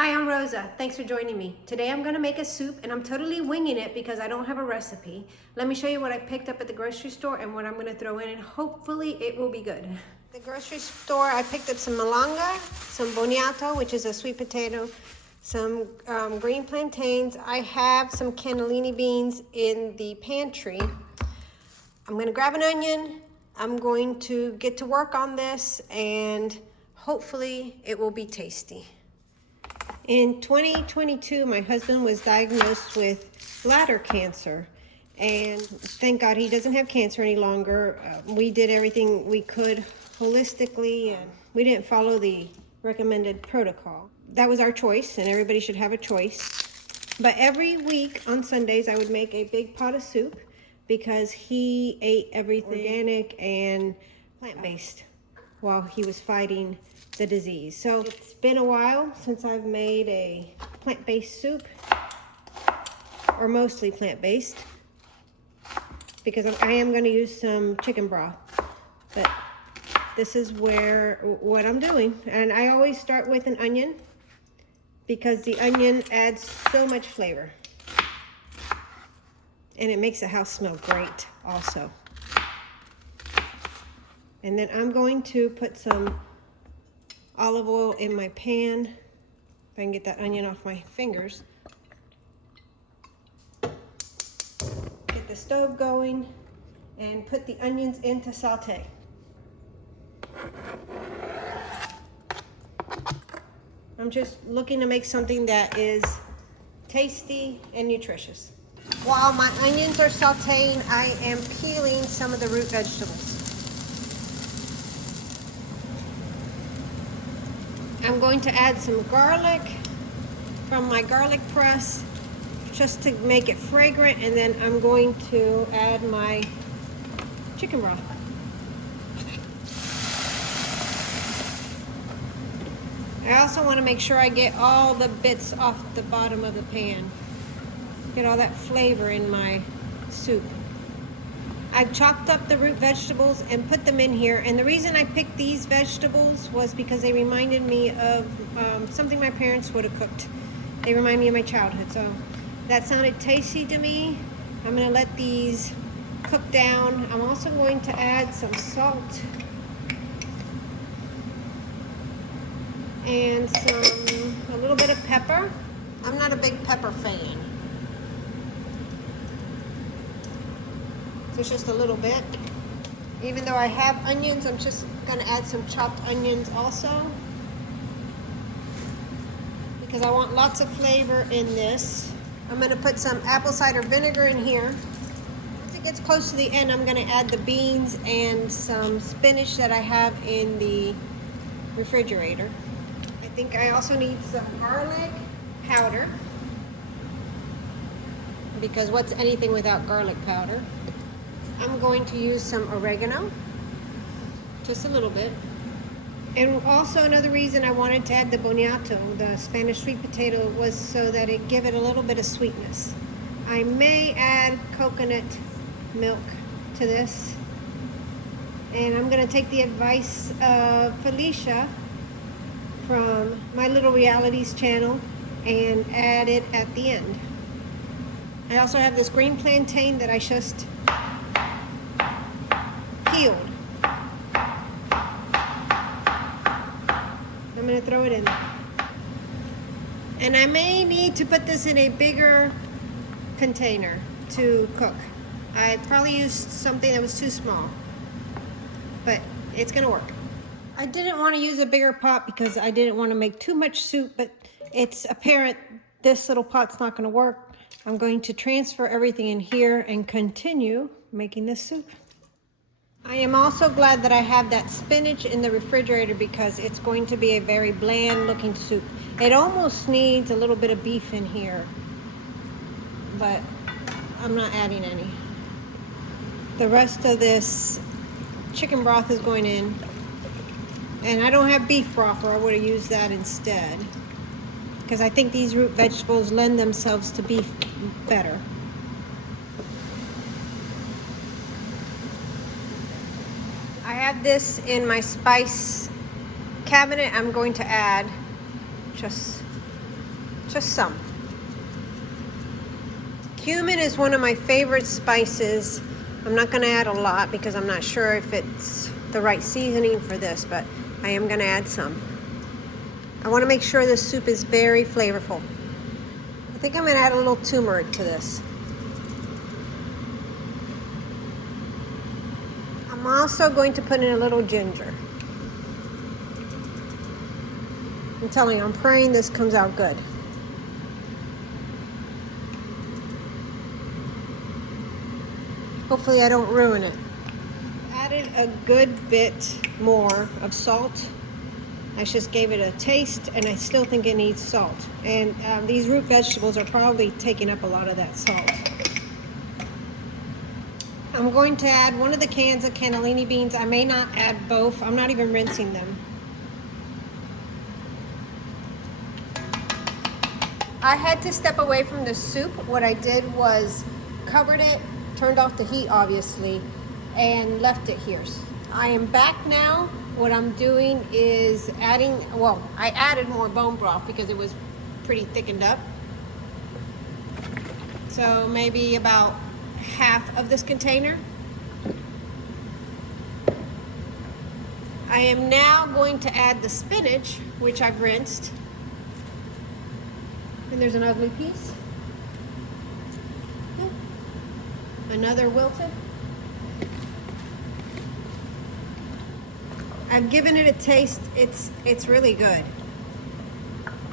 Hi, I'm Rosa. Thanks for joining me. Today I'm gonna make a soup and I'm totally winging it because I don't have a recipe. Let me show you what I picked up at the grocery store and what I'm gonna throw in and hopefully it will be good. At the grocery store I picked up some malanga, some boniato, which is a sweet potato, some green plantains. I have some cannellini beans in the pantry. I'm gonna grab an onion. I'm going to get to work on this and hopefully it will be tasty. In 2022, my husband was diagnosed with bladder cancer, and thank God he doesn't have cancer any longer. We did everything we could holistically, and we didn't follow the recommended protocol. That was our choice, and everybody should have a choice. But every week on Sundays, I would make a big pot of soup because he ate everything organic and plant-based while he was fighting the disease. So it's been a while since I've made a plant-based soup, or mostly plant-based, because I am going to use some chicken broth. But this is what I'm doing. And I always start with an onion because the onion adds so much flavor. And it makes the house smell great also. And then I'm going to put some olive oil in my pan. If I can get that onion off my fingers. Get the stove going and put the onions into saute. I'm just looking to make something that is tasty and nutritious. While my onions are sauteing, I am peeling some of the root vegetables. I'm going to add some garlic from my garlic press just to make it fragrant, and then I'm going to add my chicken broth. I also want to make sure I get all the bits off the bottom of the pan. Get all that flavor in my soup. I've chopped up the root vegetables and put them in here, and the reason I picked these vegetables was because they reminded me of something my parents would have cooked. They remind me of my childhood, so that sounded tasty to me. I'm going to let these cook down. I'm also going to add some salt and a little bit of pepper. I'm not a big pepper fan. It's just a little bit. Even though I have onions, I'm just gonna add some chopped onions also, because I want lots of flavor in this. I'm gonna put some apple cider vinegar in here. Once it gets close to the end, I'm gonna add the beans and some spinach that I have in the refrigerator. I think I also need some garlic powder, because what's anything without garlic powder? I'm going to use some oregano, just a little bit. And also another reason I wanted to add the boniato, the Spanish sweet potato, was so that it give it a little bit of sweetness. I may add coconut milk to this. And I'm gonna take the advice of Felicia from My Little Realities channel and add it at the end. I also have this green plantain that I just peeled. I'm going to throw it in. And I may need to put this in a bigger container to cook. I probably used something that was too small, but it's going to work. I didn't want to use a bigger pot because I didn't want to make too much soup, but it's apparent this little pot's not going to work. I'm going to transfer everything in here and continue making this soup. I am also glad that I have that spinach in the refrigerator because it's going to be a very bland looking soup. It almost needs a little bit of beef in here, but I'm not adding any. The rest of this chicken broth is going in, and I don't have beef broth, or I would have used that instead, because I think these root vegetables lend themselves to beef better. I have this in my spice cabinet. I'm going to add just Just some. Cumin is one of my favorite spices. I'm not gonna add a lot because I'm not sure if it's the right seasoning for this, but I am gonna add some. I wanna make sure this soup is very flavorful. I think I'm gonna add a little turmeric to this. I'm also going to put in a little ginger. I'm telling you, I'm praying this comes out good. Hopefully I don't ruin it. Added a good bit more of salt. I just gave it a taste and I still think it needs salt. And these root vegetables are probably taking up a lot of that salt. I'm going to add one of the cans of cannellini beans. I may not add both. I'm not even rinsing them. I had to step away from the soup. What I did was covered it, turned off the heat obviously, and left it here. I am back now. What I'm doing is adding, well, I added more bone broth because it was pretty thickened up. So maybe about half of this container. I am now going to add the spinach, which I've rinsed. And there's an ugly piece. Another wilted. I've given it a taste. It's really good.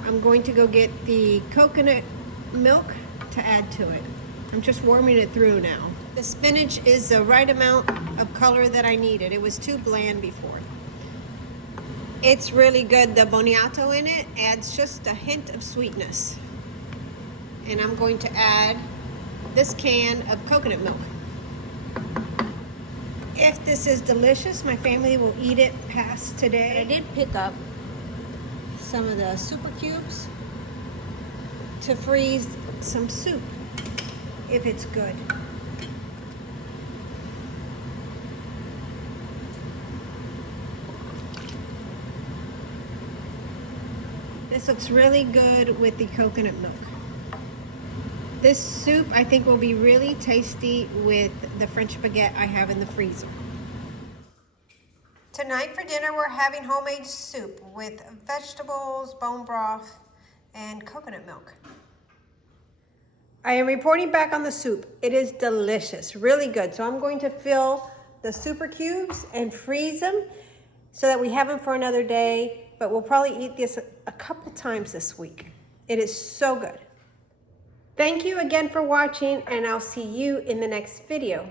I'm going to go get the coconut milk to add to it. I'm just warming it through now. The spinach is the right amount of color that I needed. It was too bland before. It's really good. The boniato in it adds just a hint of sweetness. And I'm going to add this can of coconut milk. If this is delicious, my family will eat it past today. I did pick up some of the super cubes to freeze some soup if it's good. This looks really good with the coconut milk. This soup, I think, will be really tasty with the French baguette I have in the freezer. Tonight for dinner, we're having homemade soup with vegetables, bone broth, and coconut milk. I am reporting back on the soup. It is delicious, really good. So I'm going to fill the super cubes and freeze them so that we have them for another day, but we'll probably eat this a couple times this week. It is so good. Thank you again for watching, and I'll see you in the next video.